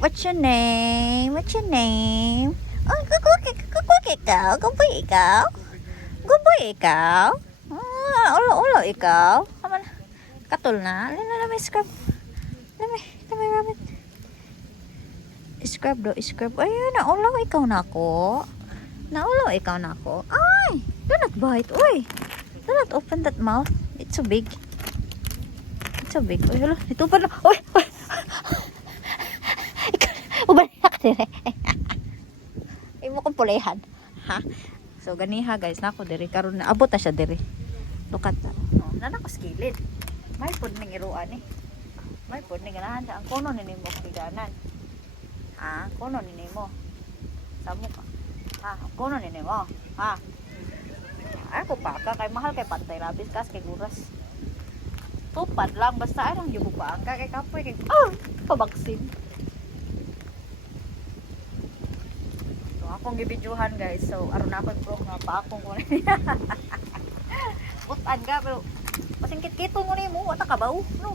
What's your name? What's your name? Oh, kukuk ikaw. Guboy ikaw. Guboy ikaw. Ulo ikaw. Aman. Katul na. Lami scrub. Lami rabbit. Scrub do, scrub. Ayun, naulaw ikaw na ako. Naulaw ikaw na ako. Ay! Do not bite. Uy! Do not open that mouth. It's so big. It's so big. Uy, hala. Ito pa na. Uy! Uy! Ubalik ka dire. Ay mo kong pulihan. Ha? So, ganiha guys. Nako dire. Karon na. Abot na siya dire. Look at that. Oh, nanak ko skilid. May pod ning iruan eh. May pod ning ganahan siya. Ang kono ni mo kiganan. Ha? Kono ni mo. Samo ka. Ha? Ang kono ni mo. Ha? Ako pa ka. Kay mahal kay pantay labis kas kay guras. Tupad lang. Basta ay lang yung bubaan ka. Kay kapoy kay... Oh! Pabaksin. So, akong gibidyohan guys. So, aron na ako bro nga pa akong kunin. Butan ka pero pasingkit-kito mo ni mo. Wata ka ba? No?